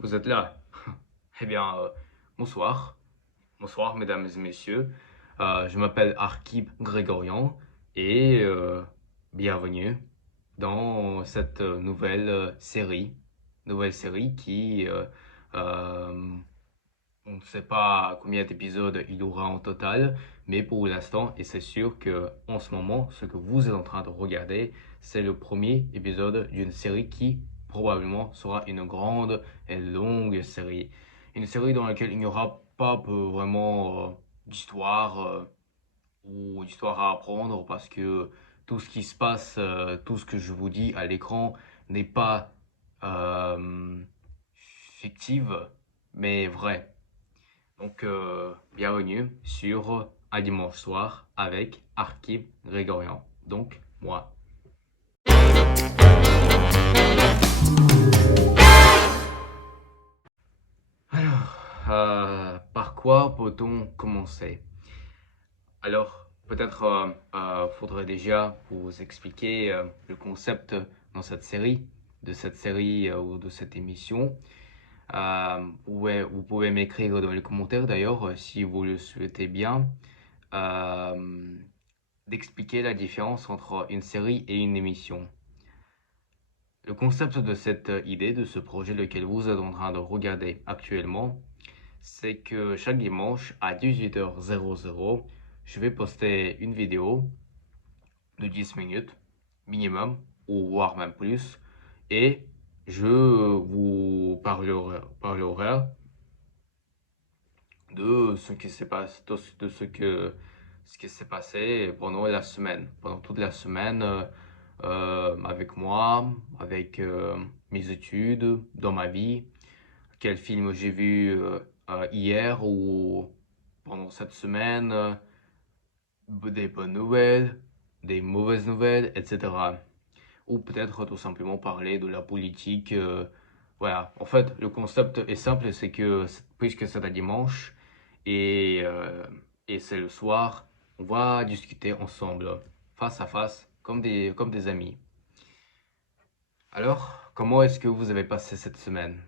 vous êtes là. Eh bien, bonsoir. Bonsoir, mesdames et messieurs. Je m'appelle Arkib Grégorian et bienvenue dans cette nouvelle série qui, euh, on ne sait pas combien d'épisodes il y aura en total, mais pour l'instant, et c'est sûr que en ce moment, ce que vous êtes en train de regarder, c'est le premier épisode d'une série qui probablement sera une grande et longue série. Une série dans laquelle il n'y aura pas vraiment d'histoire ou d'histoire à apprendre parce que tout ce qui se passe, tout ce que je vous dis à l'écran n'est pas euh, fictive, mais vrai. Donc, bienvenue sur Un dimanche soir avec Arkib Grégorian. Donc, moi. Alors, par quoi peut-on commencer? Alors, peut-être faudrait déjà vous expliquer le concept dans cette série, de cette série ou de cette émission. Vous pouvez m'écrire dans les commentaires d'ailleurs si vous le souhaitez bien. Euh, D'expliquer la différence entre une série et une émission. Le concept de cette idée, de ce projet lequel vous êtes en train de regarder actuellement, c'est que chaque dimanche à 18h00, je vais poster une vidéo de 10 minutes minimum, ou voire même plus, et je vous parlerai de ce qui s'est passé, de ce qui s'est passé pendant la semaine, pendant toute la semaine, avec moi, avec mes études, dans ma vie, quel film j'ai vu hier ou pendant cette semaine, des bonnes nouvelles, des mauvaises nouvelles, etc. Ou peut-être tout simplement parler de la politique. Voilà. En fait, le concept est simple, c'est que puisque c'est un dimanche et, euh, et c'est le soir, on va discuter ensemble, face à face, comme des amis. Alors, comment est-ce que vous avez passé cette semaine?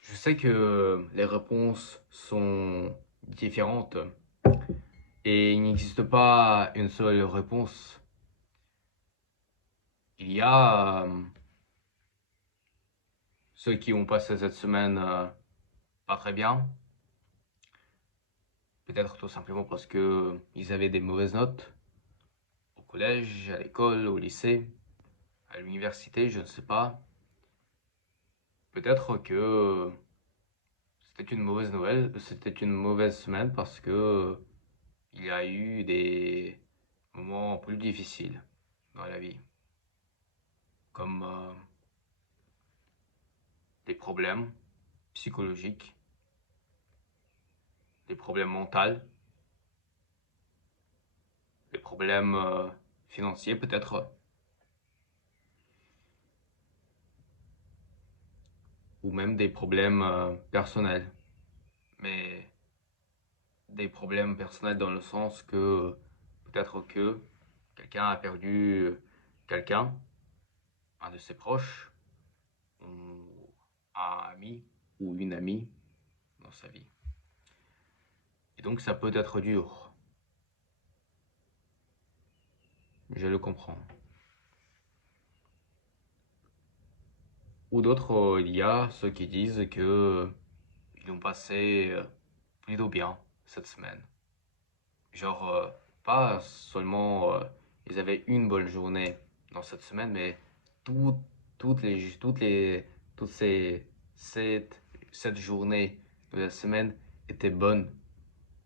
Je sais que les réponses sont différentes et il n'existe pas une seule réponse. Il y a ceux qui ont passé cette semaine pas très bien, peut-être tout simplement parce que ils avaient des mauvaises notes au collège, à l'école, au lycée, à l'université, je ne sais pas. Peut-être que c'était une mauvaise nouvelle, c'était une mauvaise semaine parce que il y a eu des moments plus difficiles dans la vie, comme des problèmes psychologiques, des problèmes mentaux, des problèmes financiers peut-être, ou même des problèmes personnels. Mais des problèmes personnels dans le sens que peut-être que quelqu'un a perdu quelqu'un, un de ses proches, ou un ami ou une amie dans sa vie. Et donc ça peut être dur, je le comprends. Ou d'autres, il y a ceux qui disent que ils ont passé plutôt bien cette semaine. Genre, pas seulement ils avaient une bonne journée dans cette semaine, mais tout- toutes ces sept journées de la semaine étaient bonnes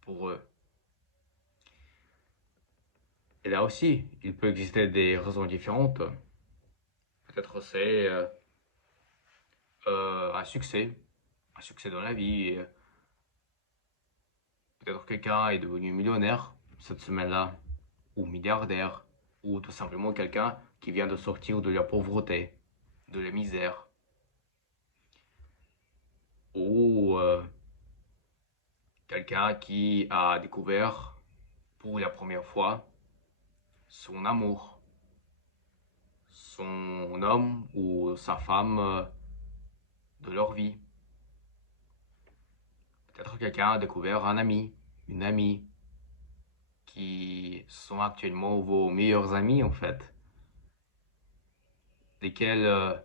pour eux. Et là aussi, il peut exister des raisons différentes. Peut-être c'est un succès dans la vie. Peut-être quelqu'un est devenu millionnaire cette semaine-là, ou milliardaire, ou tout simplement quelqu'un qui vient de sortir de la pauvreté, de la misère, ou quelqu'un qui a découvert pour la première fois son amour, son homme ou sa femme de leur vie. Peut-être quelqu'un a découvert un ami, une amie, qui sont actuellement vos meilleurs amis en fait, lesquels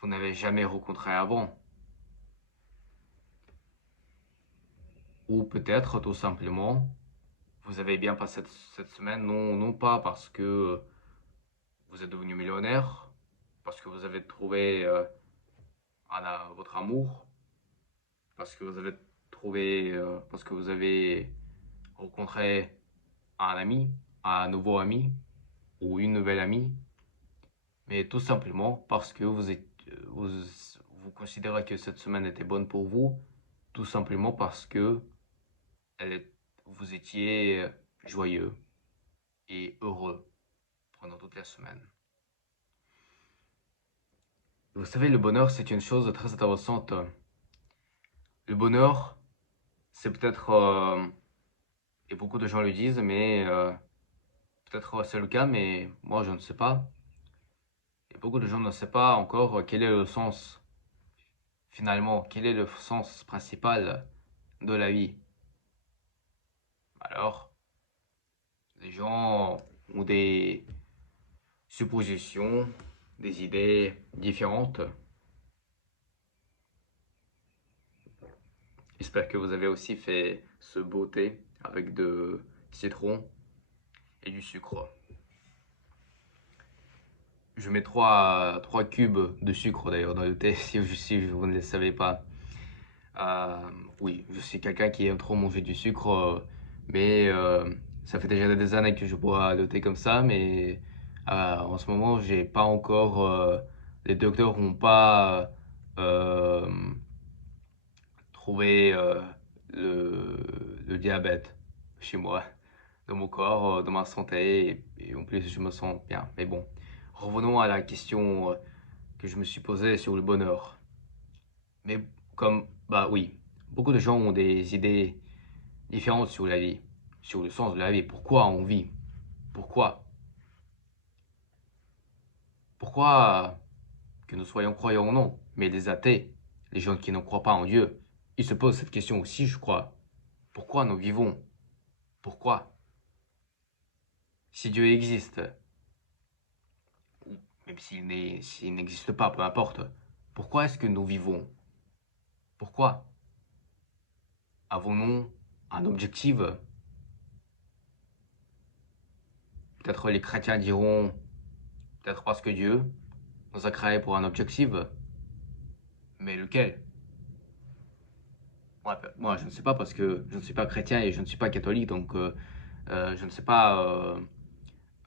vous n'avez jamais rencontrés avant. Ou peut-être tout simplement, vous avez bien passé cette semaine, non pas parce que vous êtes devenu millionnaire, parce que vous avez trouvé votre amour, parce que vous avez parce que vous avez rencontré un ami, un nouveau ami ou une nouvelle amie, mais tout simplement parce que vous considérez que cette semaine était bonne pour vous, tout simplement parce que vous étiez joyeux et heureux pendant toute la semaine. Vous savez, le bonheur, c'est une chose très intéressante. Le bonheur, c'est peut-être, et beaucoup de gens le disent, mais peut-être c'est le cas, mais moi je ne sais pas. Et beaucoup de gens ne savent pas encore quel est le sens, finalement, quel est le sens principal de la vie. Alors, les gens ont des suppositions, des idées différentes. J'espère que vous avez aussi fait ce beau thé avec de citron et du sucre. Je mets 3 cubes de sucre d'ailleurs dans le thé si vous ne le savez pas. Euh, oui, je suis quelqu'un qui aime trop manger du sucre, mais ça fait déjà des années que je bois le thé comme ça, mais en ce moment, j'ai pas encore. Les docteurs n'ont pas euh, trouvé le diabète chez moi, dans mon corps, dans ma santé, et en plus, je me sens bien. Mais bon, revenons à la question que je me suis posée sur le bonheur. Mais bah oui, beaucoup de gens ont des idées différentes sur la vie, sur le sens de la vie. Pourquoi on vit? Pourquoi? Pourquoi, que nous soyons croyants ou non, mais les athées, les gens qui ne croient pas en Dieu, ils se posent cette question aussi, je crois. Pourquoi nous vivons? Pourquoi? Si Dieu existe, ou même s'il n'existe pas, peu importe, pourquoi est-ce que nous vivons? Pourquoi? Avons-nous un objectif? Peut-être les chrétiens diront, peut-être parce que Dieu nous a créés pour un objectif, mais lequel? Moi, je ne sais pas parce que je ne suis pas chrétien et je ne suis pas catholique, donc je ne sais pas,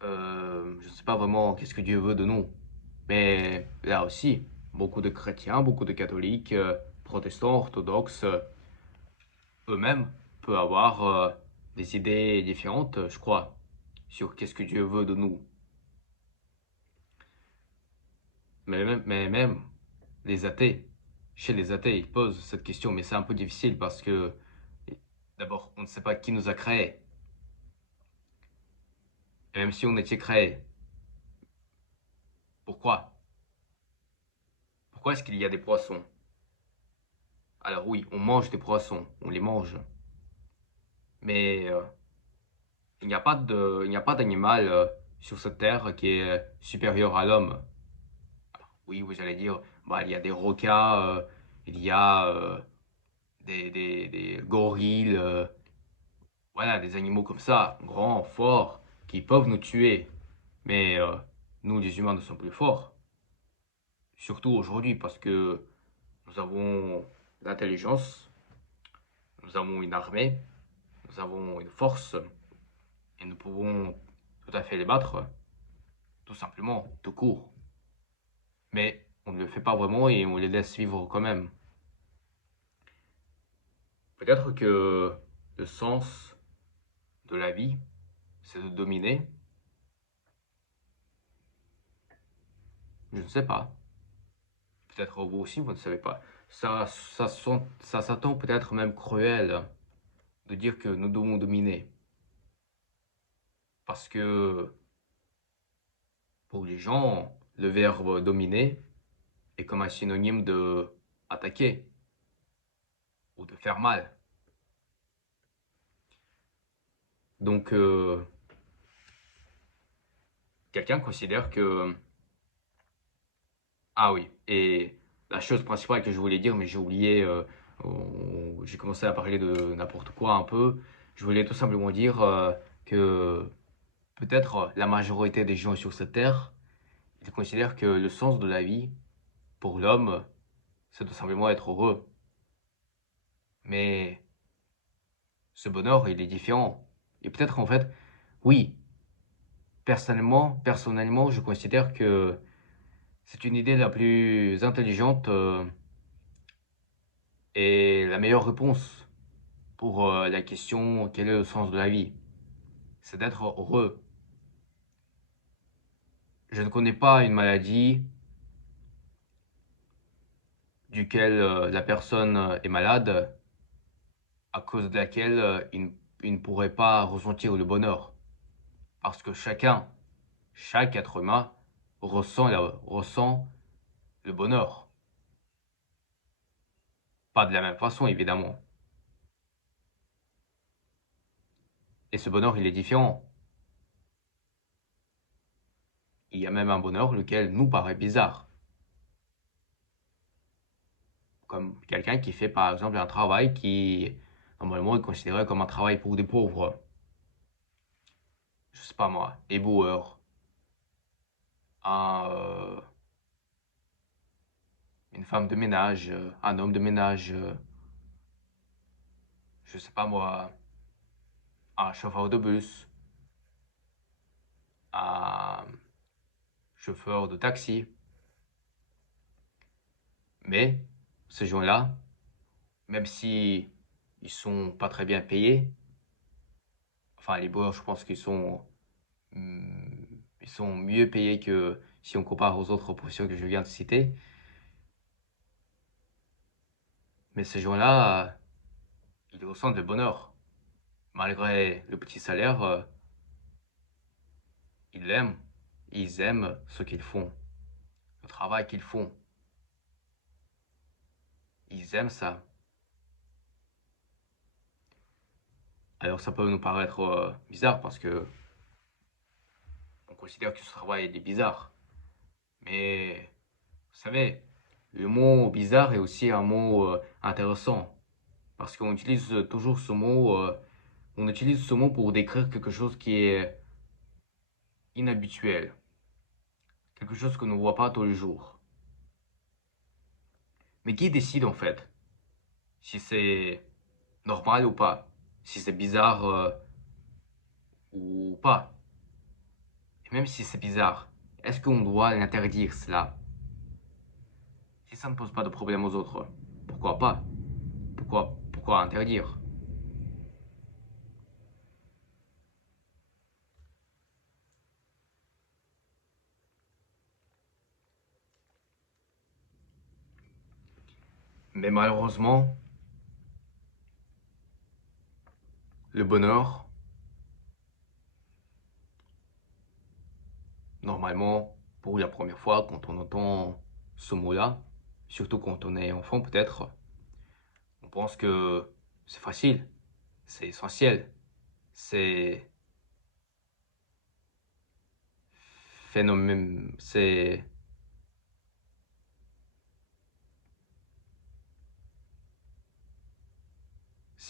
je ne sais pas vraiment qu'est-ce que Dieu veut de nous. Mais là aussi, beaucoup de chrétiens, beaucoup de catholiques, protestants, orthodoxes, eux-mêmes peuvent avoir des idées différentes, je crois, sur qu'est-ce que Dieu veut de nous. Mais même les athées, chez les athées, ils posent cette question, mais c'est un peu difficile parce que d'abord, on ne sait pas qui nous a créés. Et même si on était créé, pourquoi? Pourquoi est-ce qu'il y a des poissons? Alors oui, on mange des poissons, on les mange. Mais il n'y a pas d'animal sur cette terre qui est supérieur à l'homme. Oui, vous allez dire, bah, il y a des requins, il y a des gorilles, voilà, des animaux comme ça, grands, forts, qui peuvent nous tuer. Mais nous, les humains, nous sommes plus forts. Surtout aujourd'hui, parce que nous avons l'intelligence, nous avons une armée, nous avons une force, et nous pouvons tout à fait les battre, tout simplement, tout court. Mais on ne le fait pas vraiment et on les laisse vivre quand même. Peut-être que le sens de la vie, c'est de dominer. Je ne sais pas. Peut-être vous aussi, vous ne savez pas. Ça s'attend peut-être même cruel de dire que nous devons dominer. Parce que pour les gens, le verbe dominer est comme un synonyme de attaquer ou de faire mal. Donc, quelqu'un considère que... Ah oui, et la chose principale que je voulais dire, mais j'ai oublié, j'ai commencé à parler de n'importe quoi un peu. Je voulais tout simplement dire que peut-être la majorité des gens sur cette terre, ils considèrent que le sens de la vie, pour l'homme, c'est tout simplement être heureux. Mais ce bonheur, il est différent. Et peut-être en fait, oui, personnellement, je considère que c'est une idée la plus intelligente et la meilleure réponse pour la question quel est le sens de la vie? C'est d'être heureux. Je ne connais pas une maladie duquel la personne est malade à cause de laquelle il ne pourrait pas ressentir le bonheur. Parce que chaque être humain ressent le bonheur. Pas de la même façon, évidemment. Et ce bonheur, il est différent. Il y a même un bonheur lequel nous paraît bizarre. Comme quelqu'un qui fait par exemple un travail qui normalement est considéré comme un travail pour des pauvres. Je sais pas moi, éboueur, un, une femme de ménage, un homme de ménage, je sais pas moi, un chauffeur de bus, un chauffeur de taxi. Mais ces gens-là, même si ils sont pas très bien payés, enfin les éboueurs, je pense ils sont mieux payés que si on compare aux autres professions que je viens de citer. Mais ces gens-là, ils ressentent le bonheur. Malgré le petit salaire, ils l'aiment. Ils aiment ce qu'ils font, le travail qu'ils font. Ils aiment ça. Alors ça peut nous paraître bizarre parce que on considère que ce travail est bizarre. Mais vous savez, le mot bizarre est aussi un mot intéressant parce qu'on utilise toujours ce mot, on utilise ce mot pour décrire quelque chose qui est inhabituel, quelque chose que nous ne voit pas tous les jours. Mais qui décide en fait si c'est normal ou pas, si c'est bizarre ou pas? Et même si c'est bizarre, est-ce qu'on doit l'interdire cela? Si ça ne pose pas de problème aux autres, pourquoi pas? Pourquoi interdire? Mais malheureusement, le bonheur, normalement, pour la première fois, quand on entend ce mot-là, surtout quand on est enfant peut-être, on pense que c'est facile, c'est essentiel, c'est phénomène, c'est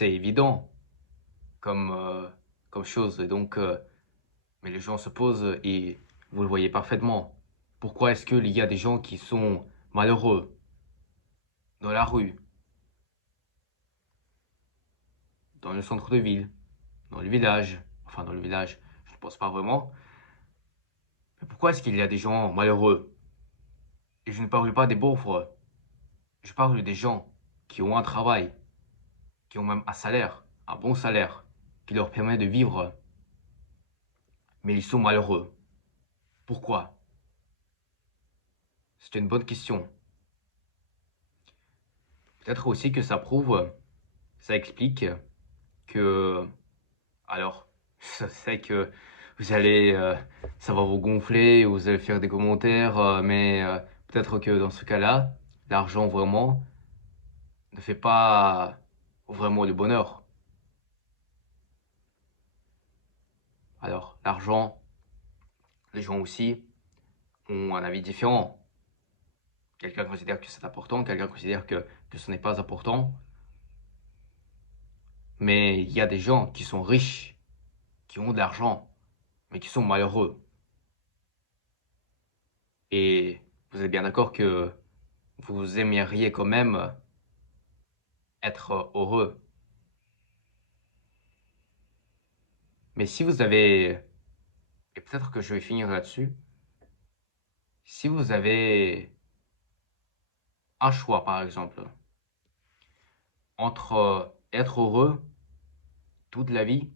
évident comme, comme chose. Et donc, mais les gens se posent et vous le voyez parfaitement. Pourquoi est-ce qu'il y a des gens qui sont malheureux dans la rue, dans le centre de ville, dans le village? Enfin, dans le village, je ne pense pas vraiment. Mais pourquoi est-ce qu'il y a des gens malheureux? Et je ne parle pas des pauvres. Je parle des gens qui ont un travail, qui ont même un salaire, un bon salaire, qui leur permet de vivre. Mais ils sont malheureux. Pourquoi? C'est une bonne question. Peut-être aussi que ça prouve, ça explique que, alors, je sais que vous allez, ça va vous gonfler, vous allez faire des commentaires, mais peut-être que dans ce cas-là, l'argent vraiment ne fait pas vraiment le bonheur. Alors, l'argent, les gens aussi ont un avis différent. Quelqu'un considère que c'est important, quelqu'un considère que ce n'est pas important. Mais il y a des gens qui sont riches, qui ont de l'argent, mais qui sont malheureux. Et vous êtes bien d'accord que vous aimeriez quand même être heureux. Mais si vous avez, et peut-être que je vais finir là-dessus, si vous avez un choix, par exemple, entre être heureux toute la vie,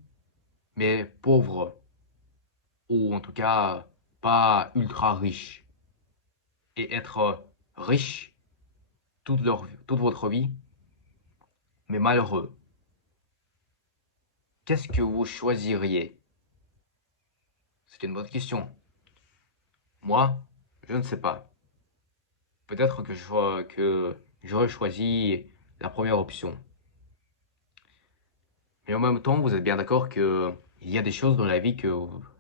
mais pauvre, ou en tout cas pas ultra riche, et être riche toute votre vie, mais malheureux, qu'est-ce que vous choisiriez? C'est une bonne question. Moi, je ne sais pas. Peut-être que j'aurais choisi la première option. Mais en même temps, vous êtes bien d'accord que il y a des choses dans la vie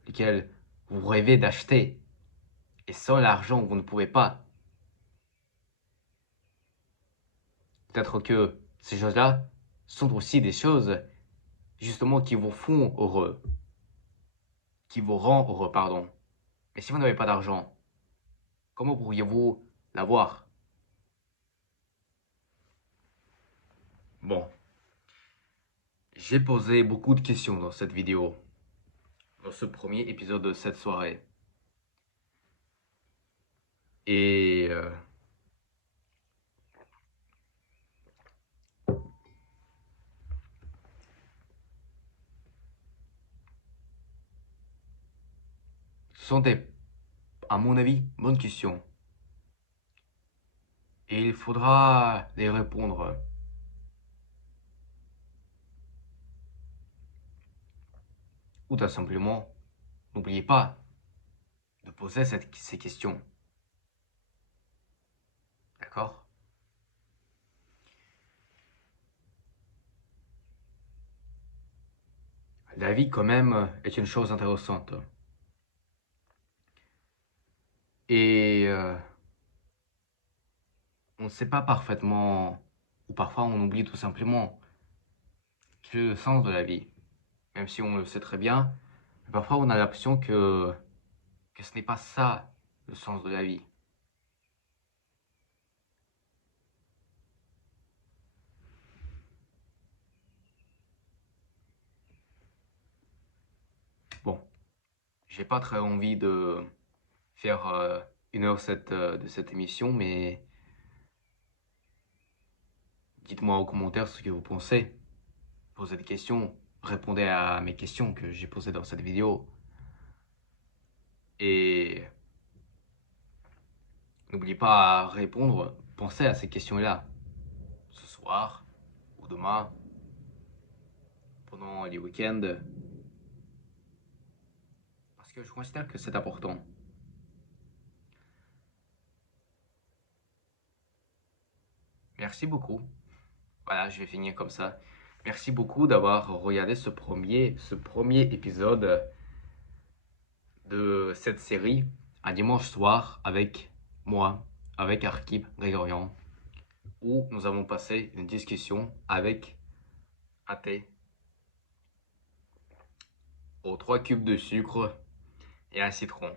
lesquelles vous rêvez d'acheter. Et sans l'argent, vous ne pouvez pas. Peut-être que ces choses-là sont aussi des choses, justement, qui vous font heureux. Qui vous rend heureux, pardon. Mais si vous n'avez pas d'argent, comment pourriez-vous l'avoir? Bon, j'ai posé beaucoup de questions dans cette vidéo, dans ce premier épisode de cette soirée. Et ce sont des, à mon avis, bonnes questions. Et il faudra les répondre. Ou tout simplement, n'oubliez pas de poser ces questions. D'accord? La vie, quand même, est une chose intéressante. Et on ne sait pas parfaitement, ou parfois on oublie tout simplement, quel est le sens de la vie. Même si on le sait très bien, mais parfois on a l'impression que ce n'est pas ça le sens de la vie. Bon, j'ai pas très envie de faire 1 heure de cette émission, mais dites-moi en commentaire ce que vous pensez. Posez des questions, répondez à mes questions que j'ai posées dans cette vidéo. Et n'oubliez pas à répondre, pensez à ces questions-là, ce soir ou demain, pendant les week-ends, parce que je considère que c'est important. Merci beaucoup. Voilà, je vais finir comme ça. Merci beaucoup d'avoir regardé ce premier épisode de cette série, un dimanche soir avec moi, avec Arkip Grégorian, où nous avons passé une discussion avec un thé aux 3 cubes de sucre et un citron.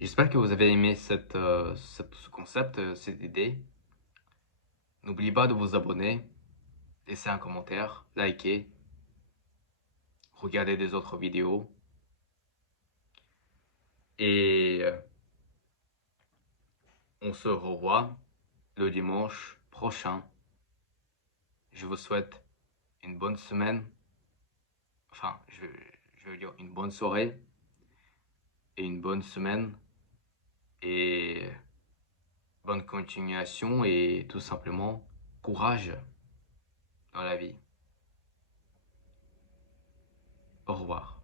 J'espère que vous avez aimé ce concept, cette idée. N'oubliez pas de vous abonner, laisser un commentaire, liker, regarder des autres vidéos. Et on se revoit le dimanche prochain. Je vous souhaite une bonne semaine. Enfin, je veux dire une bonne soirée et une bonne semaine. Et bonne continuation et tout simplement courage dans la vie. Au revoir.